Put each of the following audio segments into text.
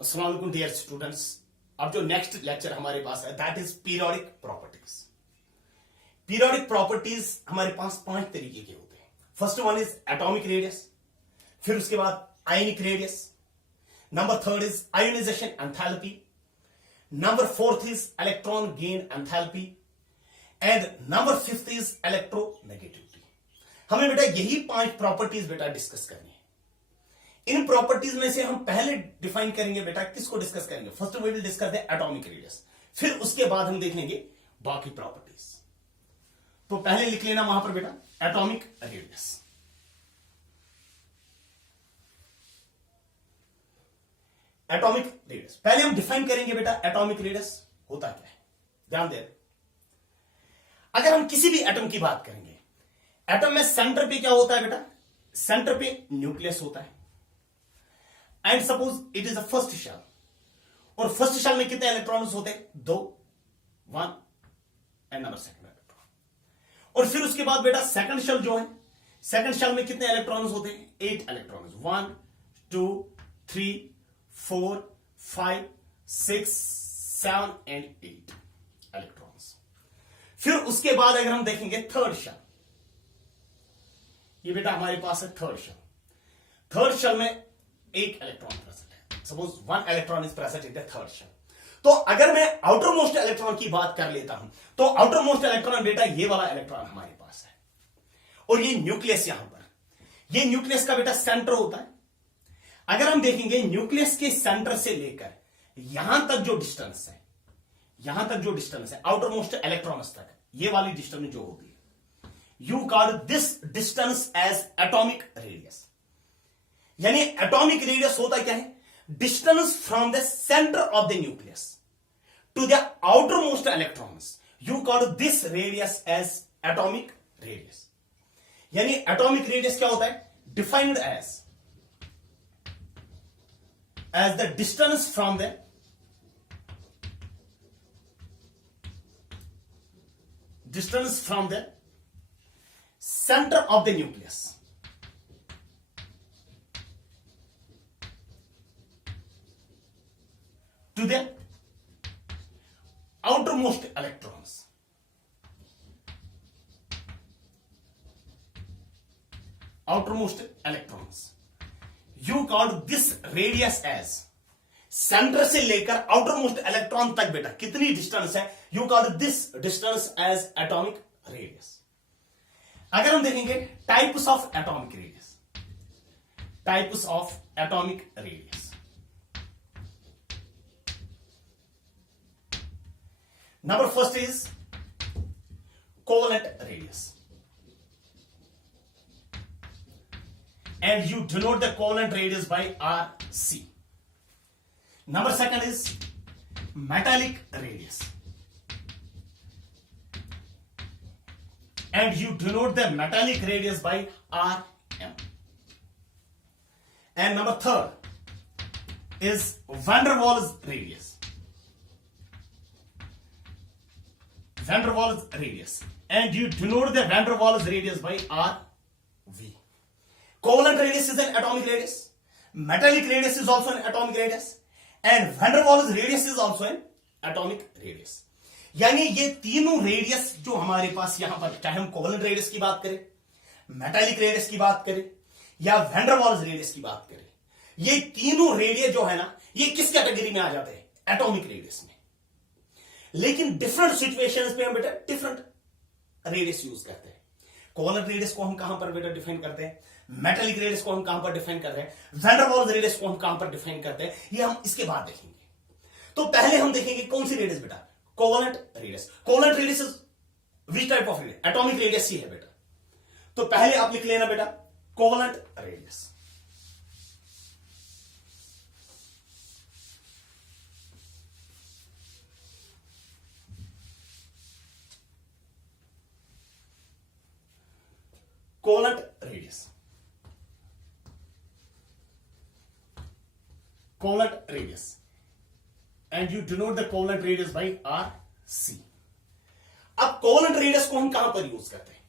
अस्सलाम वालेकुम dear students. अब जो नेक्स्ट लेक्चर हमारे पास है that is periodic properties. Periodic properties हमारे पास 5 तरीके के होते हैं। First one is atomic radius, फिर उसके बाद ionic radius, number third is ionisation enthalpy, number fourth is electron gain enthalpy and number fifth is electronegativity. हमें बेटा यही 5 प्रॉपर्टीज बेटा डिस्कस करनी है। इन प्रॉपर्टीज में से हम पहले डिफाइन करेंगे बेटा, किसको डिस्कस करेंगे? First we will discuss the atomic radius, फिर उसके बाद हम देख लेंगे बाकी प्रॉपर्टीज। तो पहले लिख लेना वहां पर बेटा एटॉमिक रेडियस। एटॉमिक रेडियस पहले हम डिफाइन करेंगे बेटा। एटॉमिक रेडियस होता क्या है, ध्यान दे। अगर हम किसी भी एटम की बात करेंगे, एटम में सेंटर पे क्या होता है बेटा? सेंटर पे न्यूक्लियस होता है। And suppose it is a first shell, और फर्स्ट शेल में कितने इलेक्ट्रॉन्स होते हैं? 2, 1 एंड नंबर सेकंड इलेक्ट्रॉन। और फिर उसके बाद बेटा सेकंड शेल जो है, सेकंड शेल में कितने इलेक्ट्रॉन्स होते हैं? 8 इलेक्ट्रॉन्स। 1 2 3 4 5 6 7 and 8 electrons. फिर उसके बाद अगर हम देखेंगे थर्ड शेल, ये बेटा हमारे पास है थर्ड शेल। थर्ड शेल में 1 इलेक्ट्रॉन प्रेजेंट है। Suppose 1 electron is present in the third shell. तो अगर मैं आउटर मोस्ट इलेक्ट्रॉन की बात कर लेता हूं, तो आउटर मोस्ट इलेक्ट्रॉन बेटा ये वाला इलेक्ट्रॉन हमारे पास है, और ये न्यूक्लियस यहां पर, ये न्यूक्लियस का बेटा सेंटर होता है। अगर हम देखेंगे न्यूक्लियस के सेंटर से लेकर यहां तक जो डिस्टेंस है, यहां तक जो डिस्टेंस है आउटर मोस्ट इलेक्ट्रॉन्स तक, ये वाली डिस्टेंस जो होती है, you call this distance as atomic radius. यानी एटॉमिक रेडियस होता क्या है? Distance from the centre of the nucleus to the outermost electrons, you call this radius as atomic radius. यानी एटॉमिक रेडियस क्या होता है? Defined as the distance from the center of the nucleus to the outermost electrons. You call this radius as centre से लेकर outer most electron तक बेटा कितनी distance है? You call this distance as atomic radius. अगर हम देखेंगे types of atomic radius, number first is covalent radius, and you denote the covalent radius by RC. Number second is metallic radius, and you denote the metallic radius by RM. And number third is van der Waals radius, and you denote the van der Waals radius by RV. Covalent radius is an atomic radius, metallic radius is also an atomic radius, and van der Waals radius is also an atomic radius. यानी ये तीनों radius जो हमारे पास यहां पर, चाहे हम covalent radius की बात करें, मेटालिक रेडियस की बात करें, या वैन डर वाल्स रेडियस की बात करें, ये तीनों रेडियस जो है ना, ये किस कैटेगरी में आ जाते हैं? एटॉमिक रेडियस में। लेकिन डिफरेंट सिचुएशंस पे हम बेटा डिफरेंट रेडियस यूज करते हैं। कोवेलेंट रेडियस को हम कहां पर बेटा डिफाइन करते हैं, मेटालिक रेडियस को हम कहां पर डिफाइन कर रहे हैं, वैन डर वाल्स रेडियस को हम कहां पर डिफाइन करते हैं, ये हम इसके बाद देखेंगे। तो पहले हम देखेंगे कौन सी रेडियस बेटा? Covalent radius. Covalent radius is which type of radius? Atomic radius ही है बेटा। तो पहले आप लिख लेना बेटा covalent radius. Covalent radius, and you denote the covalent radius by RC. अब कोवेलेंट रेडियस को हम कहां पर यूज करते हैं?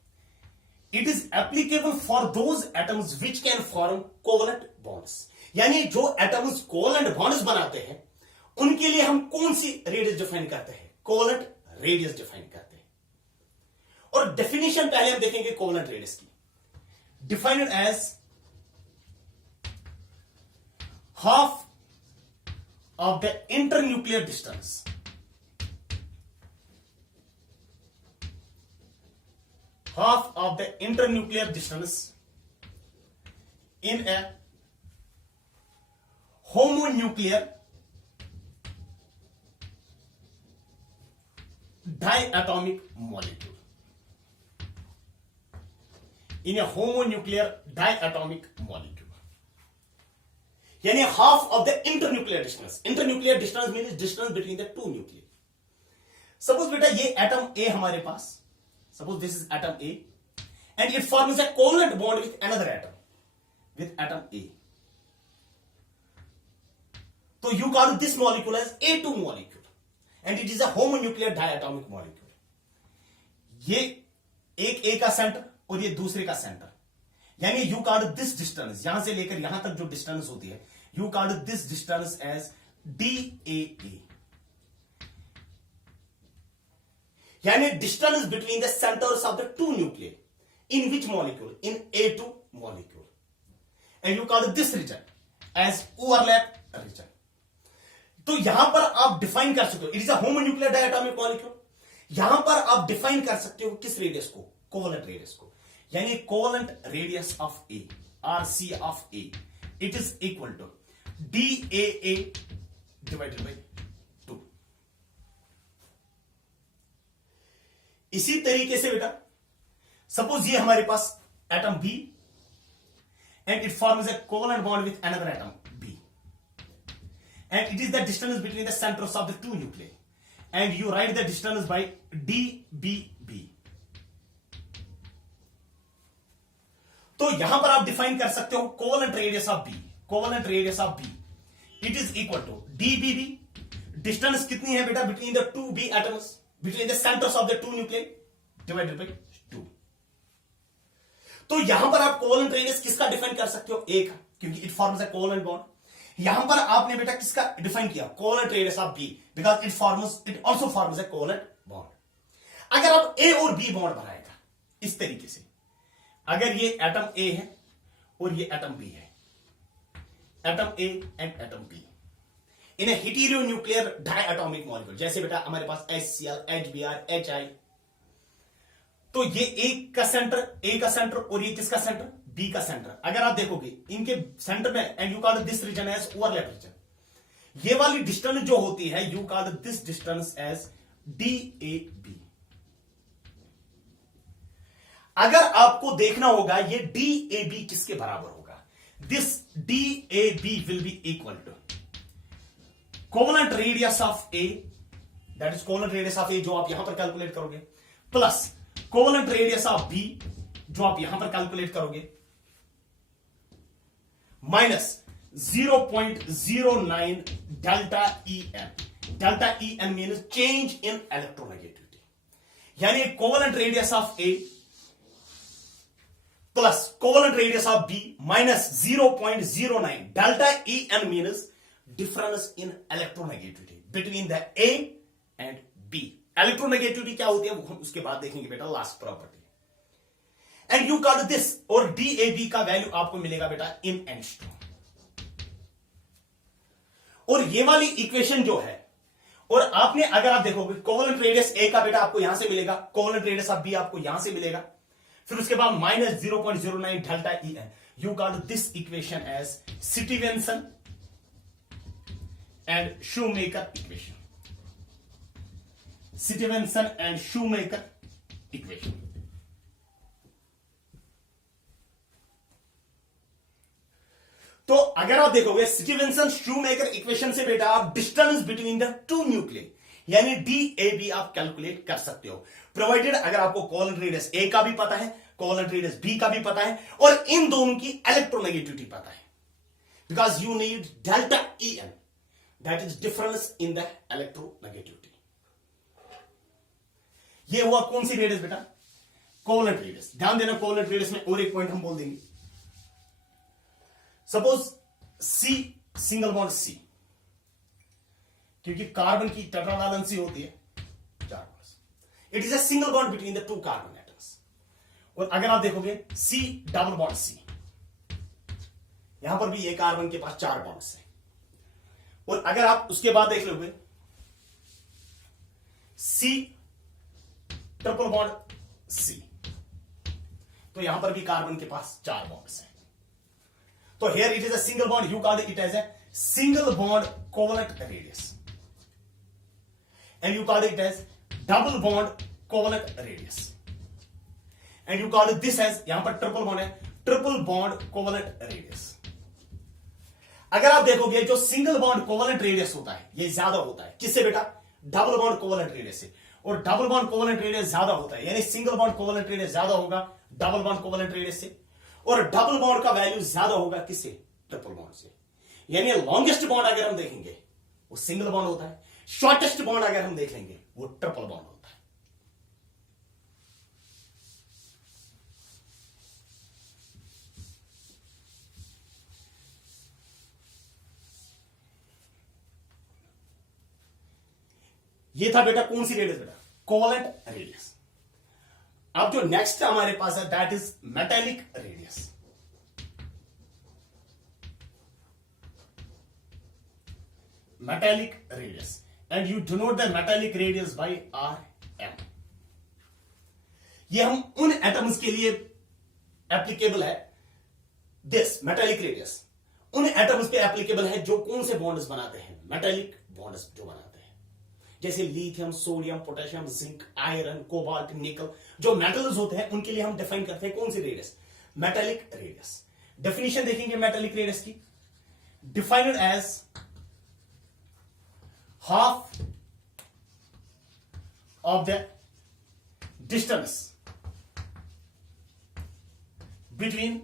It is applicable for those atoms which can form covalent bonds. यानी जो एटम्स कोवलेंट बॉन्ड्स बनाते हैं उनके लिए हम कौन सी रेडियस डिफाइन करते हैं? कोवलेंट रेडियस डिफाइन करते हैं। और डेफिनेशन पहले हम देखेंगे कोवलेंट रेडियस की। Defined as half of the internuclear distance, half of the internuclear distance in a homonuclear diatomic molecule. In a homonuclear diatomic molecule. यानी half of the internuclear distance. Internuclear distance means distance between the two nuclei. Suppose बेटा ये atom A हमारे पास, suppose this is atom A and it forms a covalent bond with another atom, with atom A. So you call this molecule as A2 molecule and it is a homonuclear diatomic molecule. ये एक A का centre और ये दूसरे का centre, यानी you call this distance, यहां से लेकर यहां तक जो डिस्टेंस होती है, you call this distance as DAA. यानी distance between the centres of the two nuclear in which molecule? In A2 molecule. And you call this region as overlap region. तो यहां पर आप डिफाइन कर सकते हो, it is a homonuclear diatomic molecule. यहां पर आप डिफाइन कर सकते हो किस रेडियस को? कोवलेंट रेडियस को. यानी covalent radius of A, RC of A, it is equal to DAA divided by 2. इसी तरीके से बेटा सपोज ये हमारे पास atom B and it forms a covalent bond with another atom B and it is the distance between the centers of the two nuclei and you write the distance by DBB. तो यहां पर आप define कर सकते हो covalent radius of B. Covalent radius of B it is equal to DBB. Distance कितनी है बेटा between the two B atoms, between the centers of the two nuclei divided by 2. तो यहां पर आप कोवलेंट रेडियस किसका डिफाइन कर सकते हो? A का, क्योंकि it forms a covalent bond. यहां पर आपने बेटा किसका डिफाइन किया? Covalent radius of B, because it also forms a covalent bond. अगर आप A और B बॉन्ड बनाएगा इस तरीके से, अगर ये एटम A है और ये एटम B है, atom A and atom B in a heteronuclear diatomic molecule, जैसे बेटा हमारे पास HCl, HBr, HI. तो ये एक का सेंटर, A का सेंटर और ये किसका सेंटर? B का सेंटर. अगर आप देखोगे इनके सेंटर में, and you call this region as overlap region. ये वाली डिस्टेंस जो होती है you call this distance as DAB. अगर आपको देखना होगा ये DAB किसके बराबर होगा? This DAB will be equal to covalent radius of A, that is covalent radius of A जो आप यहां पर कैलकुलेट करोगे, plus covalent radius of B जो आप यहां पर कैलकुलेट करोगे, minus 0.09 delta EN. Delta EN means change in electronegativity. यानी covalent radius of A plus covalent radius of B minus 0.09 delta EN means difference in electronegativity between the A and B. Electronegativity क्या होती है वो हम उसके बाद देखेंगे बेटा, last property. And you call this, और DAB का वैल्यू आपको मिलेगा बेटा इन एंगस्ट्रॉम. और ये वाली इक्वेशन जो है, और आपने अगर आप देखोगे कोवलेंट रेडियस A का बेटा आपको यहां से मिलेगा, कोवलेंट रेडियस ऑफ B आपको यहां से मिलेगा, फिर उसके बाद minus 0.09 delta EN. You call this equation as Stevenson and Shoemaker equation. Stevenson and Shoemaker equation. तो अगर आप देखोगे स्टीवेंसन शूमेकर इक्वेशन से बेटा आप distance between the two nuclear यानी DAB आप कैलकुलेट कर सकते हो, प्रोवाइडेड अगर आपको कोवलेंट रेडियस A का भी पता है, कोवलेंट रेडियस B का भी पता है, और इन दोनों की इलेक्ट्रोनेगेटिविटी पता है. Because you need delta EN, that is difference in the electronegativity. ये हुआ कौन सी रेडियस बेटा? Covalent radius. ध्यान देना, कोवलेंट रेडियस में और एक पॉइंट हम बोल देंगे. Suppose C single bond C, क्योंकि कार्बन की टेट्रावैलेंसी होती है 4 bonds. It is a single bond between the 2 carbon atoms. और अगर आप देखोगे सी डबल बॉन्ड सी, यहां पर भी ये कार्बन के पास 4 बॉन्ड्स हैं। और अगर आप उसके बाद देख लोगे सी ट्रिपल बॉन्ड सी, तो यहां पर भी कार्बन के पास 4 बॉन्ड्स हैं। तो here it is a single bond, you call it as a single bond covalent radius, and you call it as double bond covalent radius, and you call it this as, यहां पर triple bond है, triple bond covalent radius. अगर आप देखोगे जो single bond covalent radius होता है ये ज्यादा होता है किससे बेटा, डबल बॉन्ड कोवलेंट रेडियस से। और डबल बॉन्ड कोवलेंट रेडियस ज्यादा होता है, यानी सिंगल बॉन्ड कोवलेंट रेडियस ज्यादा होगा डबल बॉन्ड कोवलेंट रेडियस से, और डबल बॉन्ड का वैल्यू ज्यादा होगा किससे, ट्रिपल बॉन्ड से। यानी लॉन्गेस्ट बॉन्ड अगर हम देखेंगे वो सिंगल बॉन्ड होता है, शॉर्टेस्ट बॉन्ड अगर हम देख लेंगे वो ट्रिपल बॉन्ड होता है। ये था बेटा कौन सी रेडियस बेटा, कोवलेंट रेडियस। अब जो नेक्स्ट हमारे पास है that is metallic radius. Metallic radius, and you denote the metallic radius by R M. ये हम उन एटम्स के लिए एप्लीकेबल है, दिस मेटेलिक रेडियस उन एटम्स पे एप्लीकेबल है जो कौन से बॉन्ड्स बनाते हैं, मेटेलिक बॉन्ड्स जो बनाते हैं, जैसे lithium, sodium, potassium, zinc, iron, cobalt, निकल, जो मेटल्स होते हैं उनके लिए हम डिफाइन करते हैं कौन सी रेडियस, मेटेलिक रेडियस। डेफिनेशन देखेंगे मेटेलिक रेडियस की, defined as half of the distance between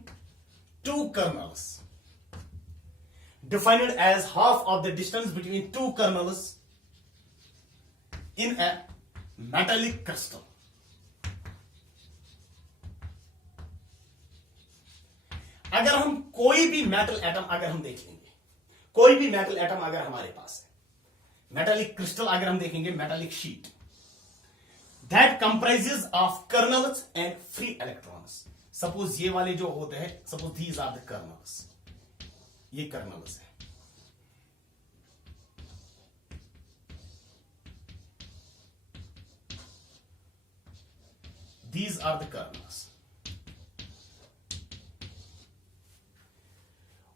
two kernels, defined as half of the distance between two kernels in a metallic crystal. अगर हम कोई भी मेटल एटम अगर हम देख लेंगे, कोई भी मेटल एटम अगर हमारे पास है, मेटालिक क्रिस्टल अगर हम देखेंगे, metallic sheet that comprises of kernels and free electrons. Suppose ये वाले जो होते हैं, suppose these are the kernels, ये कर्नल्स है, दीज आर द कर्नल्स।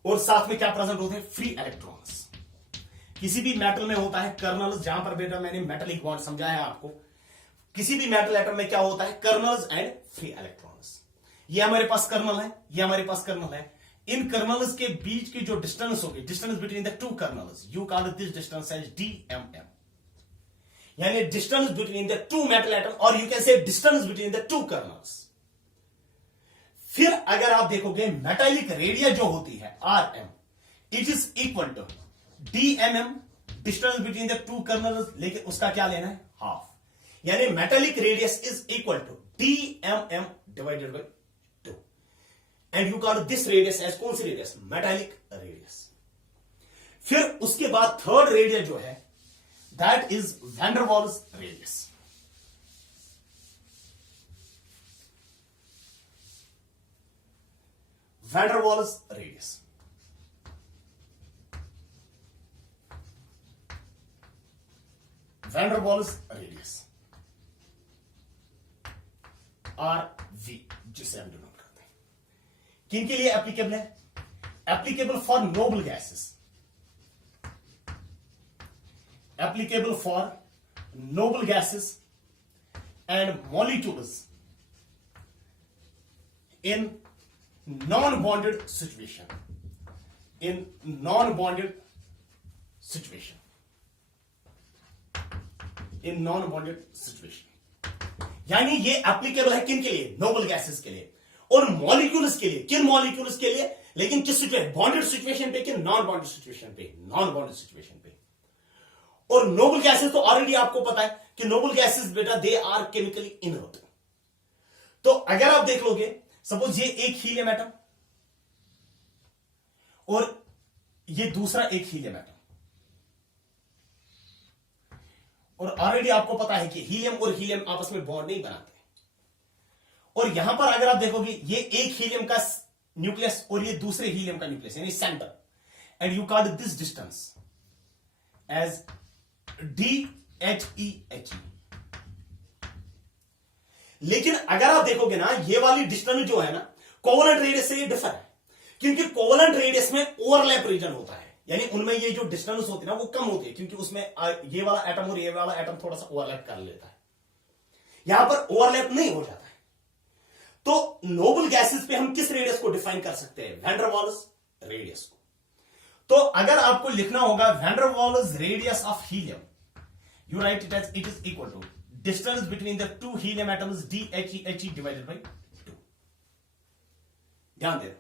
और साथ में क्या प्रेजेंट होते हैं, फ्री इलेक्ट्रॉन्स। किसी भी मेटल में होता है कर्नल्स, जहां पर बेटा मैंने मेटलिक बॉन्ड समझाया आपको, किसी भी मेटल एटम में क्या होता है, कर्नल्स एंड फ्री इलेक्ट्रॉन्स। ये हमारे पास कर्नल है, ये हमारे पास कर्नल है। इन कर्नल्स के बीच की जो डिस्टेंस होगी, distance between the two kernels, you call this distance as DMM, यानी distance between the two metal atom, और you can say distance between the two kernels. फिर अगर आप देखोगे मेटालिक रेडियस जो होती है RM, it is equal to DMM, distance between the two kernels, लेकिन उसका क्या लेना है, हाफ। यानी metallic radius is equal to DMM divided by 2, and you call this radius as कौन सी रेडियस, मेटालिक रेडियस। फिर उसके बाद थर्ड रेडियस जो है that is van der Waals radius. Van der Waals radius, van der Waals radius RV, जिसे हम denote करते हैं, किन के लिए एप्लीकेबल है, applicable for noble gases, applicable for noble gases and molecules in non-bonded situation, in non-bonded situation, in non-bonded situation। यानी ये एप्लीकेबल है किन के लिए, नोबल गैसेस के लिए, और मॉलिक्यूल्स के लिए, किन मॉलिक्यूल्स के लिए, लेकिन किस सिचुएशन, बॉन्डेड सिचुएशन पे कि नॉन बॉन्डेड सिचुएशन पे, नॉन बॉन्डेड सिचुएशन पे। और नोबल गैसेस तो ऑलरेडी आपको पता है कि नोबल गैसेस बेटा दे आर केमिकली इनर्ट। तो अगर आप देख लोगे, सपोज ये एक हीलियम एटम और ये दूसरा एक हीलियम एटम, और ऑलरेडी आपको पता है कि हीलियम और हीलियम आपस में बॉन्ड नहीं बनाते। और यहां पर अगर आप देखोगे ये एक हीलियम का न्यूक्लियस और ये दूसरे हीलियम का न्यूक्लियस यानी centre, and you call this distance as DHEHE। लेकिन अगर आप देखोगे ना ये वाली डिस्टेंस जो है ना कोवलेंट रेडियस से ये डिफर है, क्योंकि कोवलेंट रेडियस में ओवरलैप रीजन होता है, यानी उनमें ये जो डिस्टेंस होती है ना वो कम होती है, क्योंकि उसमें ये वाला एटम और ये वाला एटम थोड़ा सा ओवरलैप कर लेता है, यहां पर ओवरलैप नहीं हो जाता है। तो नोबल गैसेस पे हम किस रेडियस को डिफाइन कर सकते हैं? वैन डर वाल्स रेडियस को। तो अगर आपको लिखना होगा van der Waals radius of helium, you write it as it is equal to distance between the two helium atoms DHEHE divided by 2। ध्यान देना,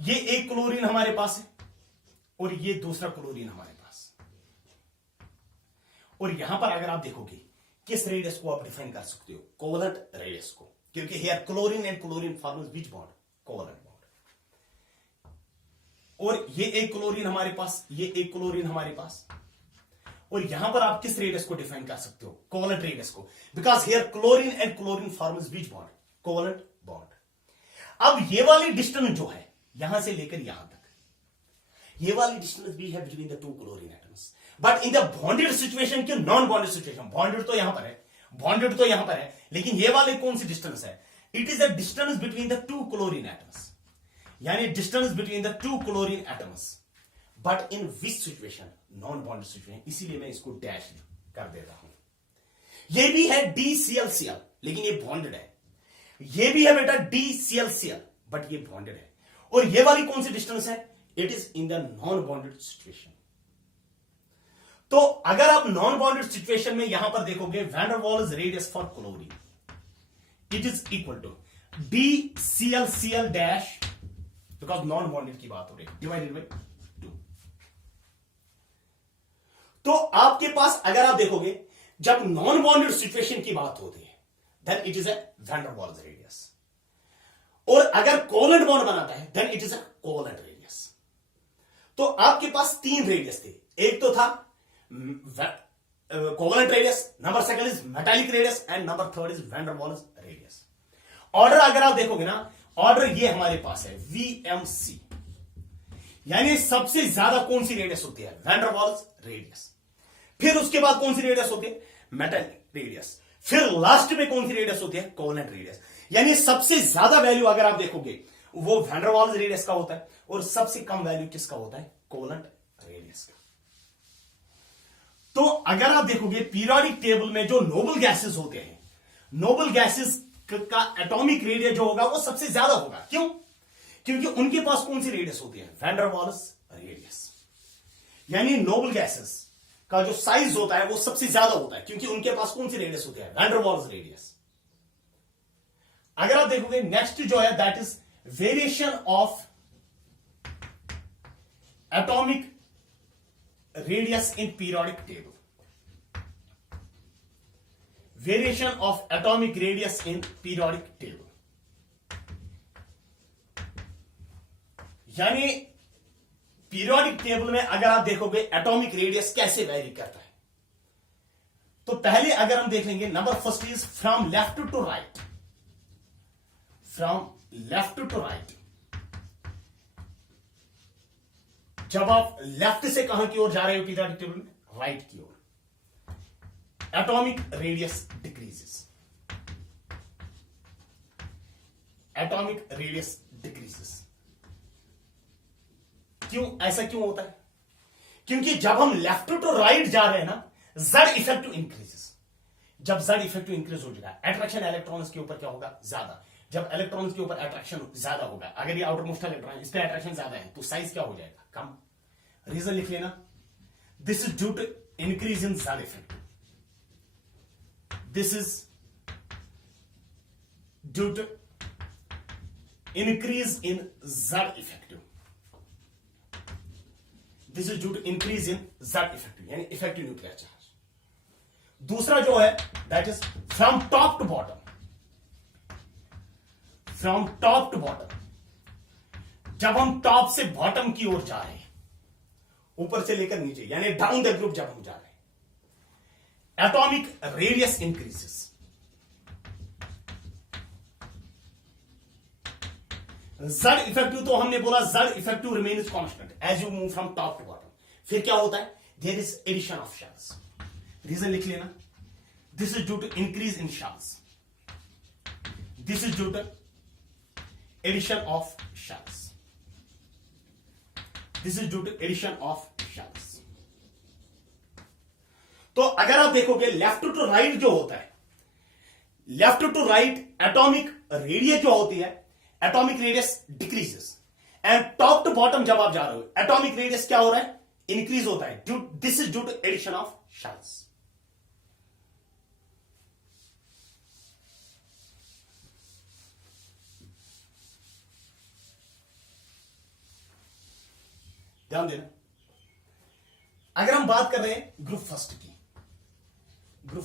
ये एक क्लोरीन हमारे पास है और ये दूसरा क्लोरीन हमारे पास, और यहां पर अगर आप देखोगे किस रेडियस को आप डिफाइन कर सकते हो? कोवलेंट रेडियस को, क्योंकि here chlorine and chlorine forms which bond? Covalent bond. और ये एक क्लोरीन हमारे पास, ये एक क्लोरीन हमारे पास, और यहां पर आप किस रेडियस को डिफाइन कर सकते हो? कोवलेंट रेडियस को, because here chlorine and chlorine forms which bond? Covalent bond. अब ये वाली डिस्टेंस जो है यहां से लेकर यहां तक, ये वाली डिस्टेंस भी है between the two chlorine atoms, but in the bonded situation के नॉन बॉन्डेड सिचुएशन, बॉन्डेड तो यहां पर है, बॉन्डेड तो यहां पर है, लेकिन ये वाले कौन सी डिस्टेंस है? It is the distance between the two chlorine atoms, यानी distance between the two chlorine atoms, but in which situation? Non bonded situation. इसीलिए मैं इसको डैश कर दे रहा हूं। ये भी है DClCl, लेकिन ये बॉन्डेड है। ये भी है बेटा DClCl, बट ये बॉन्डेड है। और ये वाली कौन सी डिस्टेंस है? It is in the non bonded situation. तो अगर आप नॉन बॉन्डेड सिचुएशन में यहां पर देखोगे van der Waals radius for chlorine, it is equal to DClCl dash, because non bonded की बात हो रही है, डिवाइडेड बाई 2। तो आपके पास अगर आप देखोगे जब नॉन बॉन्डेड सिचुएशन की बात होती है then it is a van der Waals radius, और अगर कोवलेंट बॉन्ड बनाता है then it is a covalent radius. तो आपके पास तीन रेडियस थे, एक तो था covalent radius, number second is metallic radius, and number third is van der Waals radius. Order अगर आप देखोगे ना, ऑर्डर ये हमारे पास है VMC, यानी सबसे ज्यादा कौन सी रेडियस होती है? Van der Waals radius. फिर उसके बाद कौन सी रेडियस होती है? Metallic radius. फिर लास्ट में कौन सी रेडियस होती है? Covalent radius. यानी सबसे ज्यादा वैल्यू अगर आप देखोगे वो वैन डर वाल्स रेडियस का होता है, और सबसे कम वैल्यू किसका होता है? कोवलेंट रेडियस का। तो अगर आप देखोगे पीरियोडिक टेबल में जो नोबल गैसेस होते हैं, नोबल गैसेस का एटॉमिक रेडियस जो होगा वो सबसे ज्यादा होगा। क्यों? क्योंकि उनके पास कौन सी रेडियस होती है? Van der Waals radius. यानी नोबल गैसेस का जो साइज होता है वो सबसे ज्यादा होता है, क्योंकि उनके पास कौन सी रेडियस होती है? Van der Waals radius. अगर आप देखोगे नेक्स्ट जो है that is variation of atomic radius in periodic table. Variation of atomic radius in periodic table, यानी पीरियोडिक टेबल में अगर आप देखोगे एटॉमिक रेडियस कैसे वैरी करता है, तो पहले अगर हम देख लेंगे number first is from left to right, from left to right. जब आप लेफ्ट से कहां की ओर जा रहे हो पीरियोडिक टेबल में? राइट की ओर। Atomic radius decreases, atomic radius decreases. क्यों ऐसा क्यों होता है? क्योंकि जब हम लेफ्ट टू राइट जा रहे हैं ना, जेड इफेक्टिव इंक्रीजेस। जब जेड इफेक्टिव इंक्रीज हो जाएगा, अट्रैक्शन इलेक्ट्रॉन्स के ऊपर क्या होगा? ज्यादा। जब इलेक्ट्रॉन्स के ऊपर अट्रैक्शन ज्यादा होगा, अगर ये आउटर मोस्ट इलेक्ट्रॉन इस पे अट्रैक्शन ज्यादा है तो साइज क्या हो जाएगा? कम। रीजन लिख लेना, this is due to increase in Z effective, this is due to increase in Z effective, this is due to increase in Z effective, यानी इफेक्टिव न्यूक्लियर चार्ज। दूसरा जो है that is from top to bottom, from top to bottom जब हम top से bottom की ओर जा रहे हैं, ऊपर से लेकर नीचे, यानी डाउन द ग्रुप जब हम जा रहे हैं, atomic radius increases. Z effective तो हमने बोला Z effective remains constant as you move from top to bottom. फिर क्या होता है? There is addition of shells. Reason लिख लेना, this is due to increase in shells, this is due to addition of shells, this is due to addition of shells. तो अगर आप देखोगे लेफ्ट टू राइट जो होता है, left to right atomic radius जो होती है, atomic radius decreases, and top to bottom जब आप जा रहे हो, एटॉमिक रेडियस क्या हो रहा है? इंक्रीज होता है। This is due to addition of shells. ध्यान देना, अगर हम बात कर रहे हैं ग्रुप फर्स्ट की, ग्रुप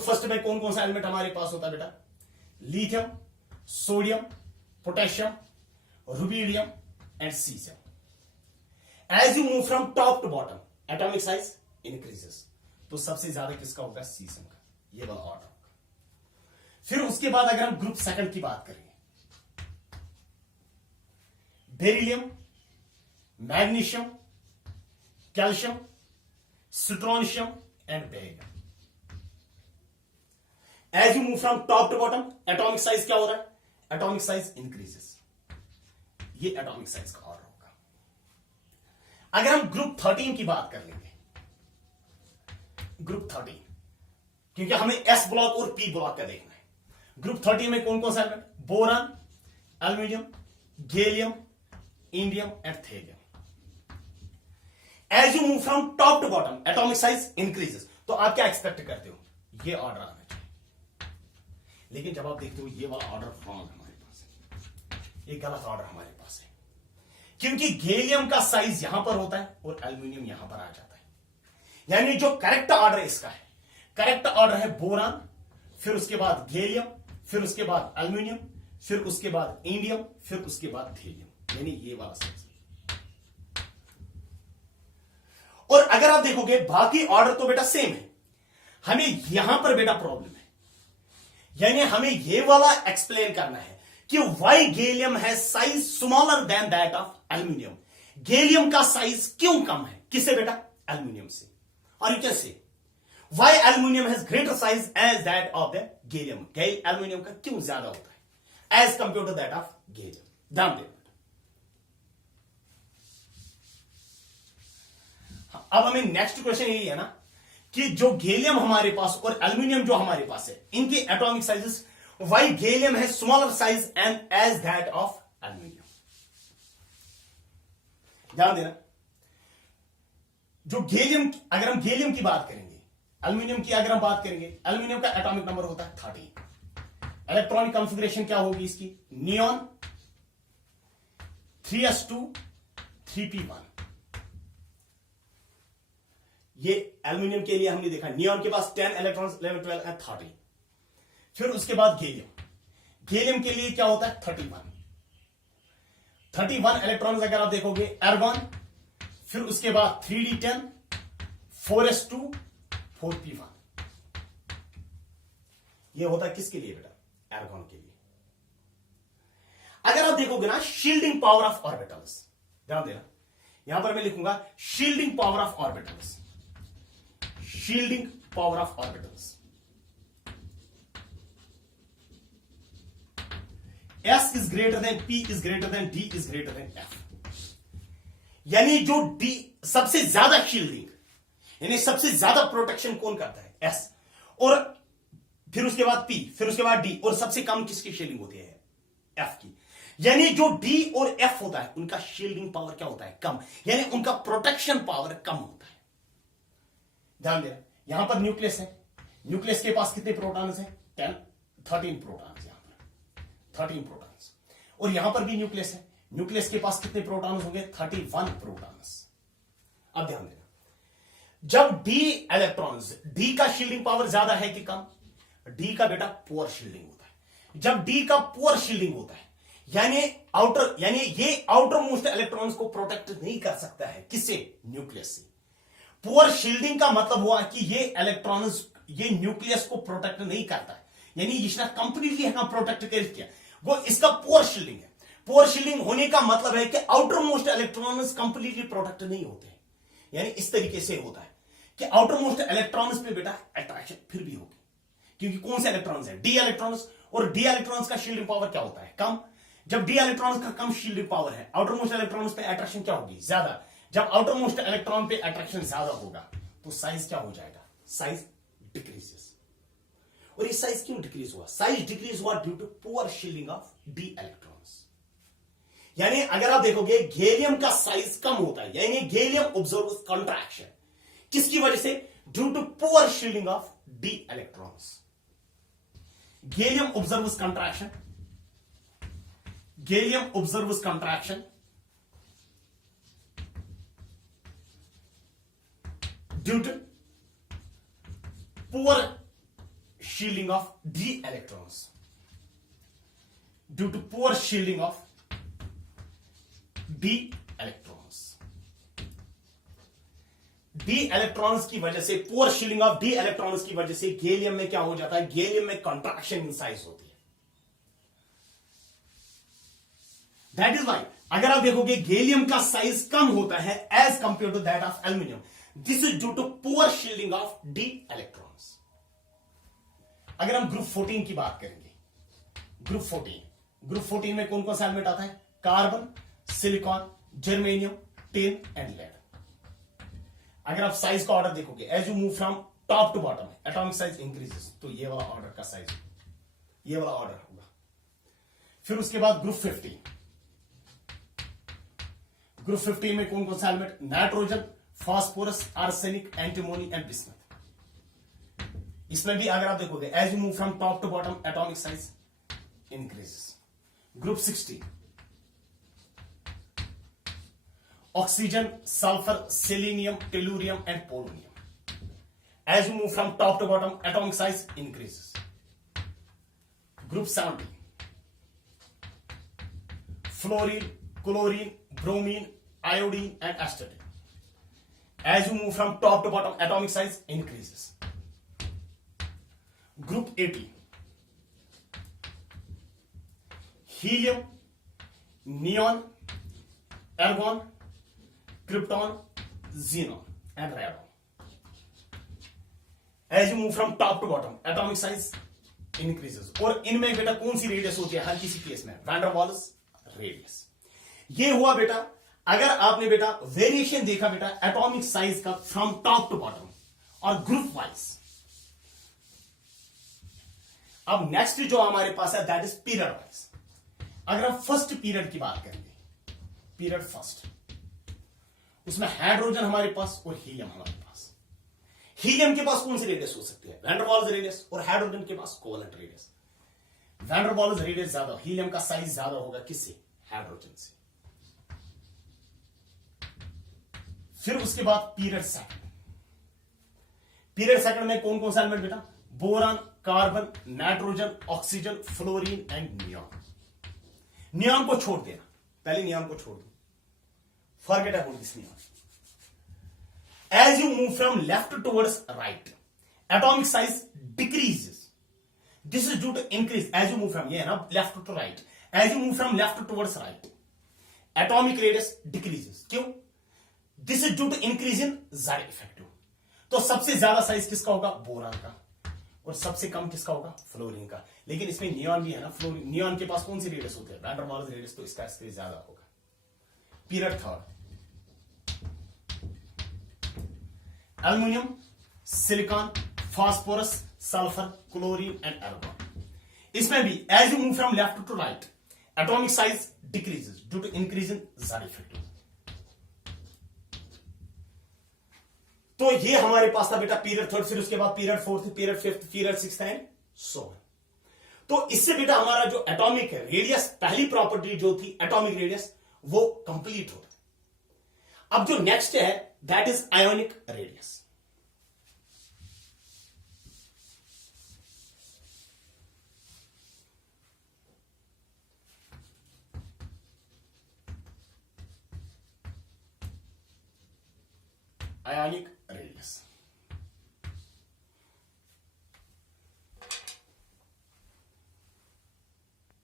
फर्स्ट में कौन कौन सा एलिमेंट हमारे पास होता है बेटा? Lithium, sodium, potassium, rubidium and caesium. As you move from top to bottom, atomic size increases. तो सबसे ज्यादा किसका होगा? सीजियम का। ये वाला ऑर्डर होगा। फिर उसके बाद अगर हम ग्रुप सेकंड की बात करेंगे, beryllium, magnesium, calcium, strontium and beryllium. As you move from top to bottom, atomic size क्या हो रहा है? Atomic size increases. ये एटॉमिक साइज का ऑर्डर होगा। अगर हम ग्रुप 13 की बात कर लेंगे, ग्रुप 13, क्योंकि हमें एस ब्लॉक और पी ब्लॉक का देखना है। ग्रुप 13 में कौन कौन सा element? Boron, aluminium, gallium, indium and thallium. As you move from top to bottom, atomic size increases. तो आप क्या एक्सपेक्ट करते हो? ये ऑर्डर आना चाहिए। लेकिन जब आप देखते हो ये वाला ऑर्डर रॉन्ग हमारे पास है, ये गलत ऑर्डर हमारे पास है, क्योंकि गैलियम का साइज यहां पर होता है और एल्यूमिनियम यहां पर आ जाता है। यानी जो करेक्ट ऑर्डर इसका है, करेक्ट ऑर्डर है बोरान, फिर उसके बाद गैलियम, फिर उसके बाद एल्यूमिनियम, फिर उसके बाद इंडियम, फिर उसके बाद थेलियम, यानी ये वाला साइज। और अगर आप देखोगे बाकी ऑर्डर तो बेटा सेम है, हमें यहां पर बेटा प्रॉब्लम है, यानी हमें यह वाला एक्सप्लेन करना है कि why gallium has size smaller than that of aluminium. Gallium का साइज क्यों कम है? किससे बेटा? एल्यूमिनियम से। और कैसे? Why aluminium has greater size as that of the gallium. Aluminium का क्यों ज्यादा होता है as compare to that of gallium? ध्यान देना। अब हमें नेक्स्ट क्वेश्चन यही है ना कि जो गैलियम हमारे पास और एल्यूमिनियम जो हमारे पास है, इनके atomic sizes, why gallium has smaller size and as that of aluminium. ध्यान देना, जो गैलियम, अगर हम गैलियम की बात करेंगे, एल्यूमिनियम की अगर हम बात करेंगे, एल्यूमिनियम का एटॉमिक नंबर होता है 13। इलेक्ट्रॉनिक कॉन्फ़िगरेशन क्या होगी इसकी? Neon, 3s2 3p1। ये एल्यूमिनियम के लिए हमने देखा, नियॉन के पास 10 इलेक्ट्रॉन्स, 11 12 एंड 13। फिर उसके बाद गैलियम, गैलियम के लिए क्या होता है? 31 इलेक्ट्रॉन्स अगर आप देखोगे। आर्गन, फिर उसके बाद 3d10, 4s2 4p1। ये होता है किसके लिए बेटा? आर्गन के लिए। अगर आप देखोगे ना शील्डिंग पावर ऑफ ऑर्बिटल्स, ध्यान देना, यहां पर मैं लिखूंगा shielding power of orbitals, shielding power of orbitals. S is greater than P is greater than D is greater than F। यानी जो D सबसे ज्यादा शील्डिंग, यानी सबसे ज्यादा प्रोटेक्शन कौन करता है? S। और फिर उसके बाद P, फिर उसके बाद D, और सबसे कम किसकी शील्डिंग होती है? F की। यानी जो D और F होता है उनका शील्डिंग पावर क्या होता है? कम, यानी उनका प्रोटेक्शन पावर कम होता है। ध्यान देना, यहां पर न्यूक्लियस है, न्यूक्लियस के पास कितने प्रोटॉन्स हैं? 13 प्रोटॉन्स, यहां पर 13 प्रोटॉन्स। और यहां पर भी न्यूक्लियस है, न्यूक्लियस के पास कितने प्रोटॉन्स होंगे? 31 प्रोटॉन्स। अब ध्यान देना, जब डी इलेक्ट्रॉन्स, डी का शील्डिंग पावर ज्यादा है कि कम? डी का बेटा पुअर शील्डिंग होता है। जब डी का पुअर शील्डिंग होता है, यानी ये आउटर मोस्ट इलेक्ट्रॉन्स को प्रोटेक्ट नहीं कर सकता है। किससे? न्यूक्लियस से। पुअर शील्डिंग का मतलब हुआ कि ये इलेक्ट्रॉन्स ये न्यूक्लियस को प्रोटेक्ट नहीं करता है, यानी इसने कंप्लीटली है प्रोटेक्ट कर किया, वो इसका पुअर शील्डिंग है। पुअर शील्डिंग होने का मतलब है कि outer most electrons completely protect नहीं होते हैं, यानी इस तरीके से होता है कि आउटर मोस्ट इलेक्ट्रॉन्स पे बेटा अट्रैक्शन फिर भी होगी, क्योंकि कौन से इलेक्ट्रॉन्स है? D electrons. और डी इलेक्ट्रॉन्स का शील्डिंग पावर क्या होता है? कम। जब डी इलेक्ट्रॉन्स का कम शील्डिंग पावर है, आउटर मोस्ट इलेक्ट्रॉन्स पे अट्रैक्शन क्या होगी? ज्यादा। जब आउटर मोस्ट इलेक्ट्रॉन पे अट्रैक्शन ज्यादा होगा तो साइज क्या हो जाएगा? Size decreases. और ये साइज क्यों डिक्रीज हुआ? साइज डिक्रीज हुआ due to poor shielding of d electrons. यानी अगर आप देखोगे गैलियम का साइज कम होता है, यानी गैलियम ऑब्जर्व्स कंट्रैक्शन। किसकी वजह से? Due to poor shielding of d electrons. Gallium observes contraction, gallium observes contraction due to poor shielding of d electrons, due to poor shielding of d electrons। d electrons की वजह से, poor shielding of d electrons की वजह से gallium में क्या हो जाता है? गैलियम में कंट्रैक्शन इन साइज होती है। दैट इज वाई अगर आप देखोगे गैलियम का साइज कम होता है as compare to that of aluminium. This is due to poor shielding of d electrons. अगर हम ग्रुप 14 की बात करेंगे, ग्रुप 14 में कौन कौन सा एलिमेंट आता है? Carbon, silicon, germanium, tin and lead. अगर आप साइज का ऑर्डर देखोगे, as you move from top to bottom atomic size increases, तो ये वाला ऑर्डर का साइज, ये वाला ऑर्डर होगा। फिर उसके बाद ग्रुप 15 में कौन कौन सा element? Nitrogen, phosphorus, arsenic, antimony and bismuth. इसमें भी अगर आप देखोगे as you move from top to bottom atomic size increases. Group 16 oxygen, sulphur, selenium, tellurium and polonium. As you move from top to bottom atomic size increases. Group 17 fluorine, chlorine, bromine, iodine and astatine. As you move from top to bottom atomic size increases. Group 18 helium, neon, argon, krypton, xenon and radon. As you move from top to bottom atomic size increases. और इनमें बेटा कौन सी radius होती है हर किसी case में? Van der Waals radius. ये हुआ बेटा, अगर आपने बेटा वेरिएशन देखा बेटा एटॉमिक साइज का फ्रॉम टॉप टू बॉटम और ग्रुप वाइज। अब नेक्स्ट जो हमारे पास है दैट इज पीरियड वाइज। अगर हम फर्स्ट पीरियड की बात करेंगे, पीरियड फर्स्ट, उसमें हाइड्रोजन हमारे पास और हीलियम हमारे पास। हीलियम के पास कौन सी रेडियस हो सकती है? Van der Waals radius. और हाइड्रोजन के पास covalent radius. Van der Waals radius ज्यादा, हीलियम का साइज ज्यादा होगा किससे? हाइड्रोजन से। फिर उसके बाद पीरियड सेकंड। पीरियड सेकंड में कौन कौन सा एलिमेंट बेटा? Boron, carbon, nitrogen, oxygen, fluorine and neon. Neon को छोड़ देना, पहले नियॉन को छोड़ दो, forget about this neon. As you move from left towards right atomic size decreases. This is due to increase as you move from, ये है ना, left to right. As you move from left towards right atomic radius decreases. क्यों? This is due to increase in Z effective. तो सबसे ज्यादा size किसका होगा? Boron का। और सबसे कम किसका होगा? फ्लोरीन का। लेकिन इसमें नियॉन भी है ना, फ्लोरीन। नियॉन के पास कौन सी रेडियस होती है? वैन डर वाल्स रेडियस, तो इसका इससे ज्यादा होगा। Period third aluminium, silicon, phosphorus, sulphur, chlorine and argon. इसमें भी as you move from left to right atomic size decreases due to increase in Z effective. तो ये हमारे पास था बेटा पीरियड थर्ड। फिर उसके बाद period fourth, period fifth, period sixth and so on. तो इससे बेटा हमारा जो एटॉमिक रेडियस, पहली प्रॉपर्टी जो थी एटॉमिक रेडियस, वो कंप्लीट होता है। अब जो नेक्स्ट है that is ionic radius. ionic radius.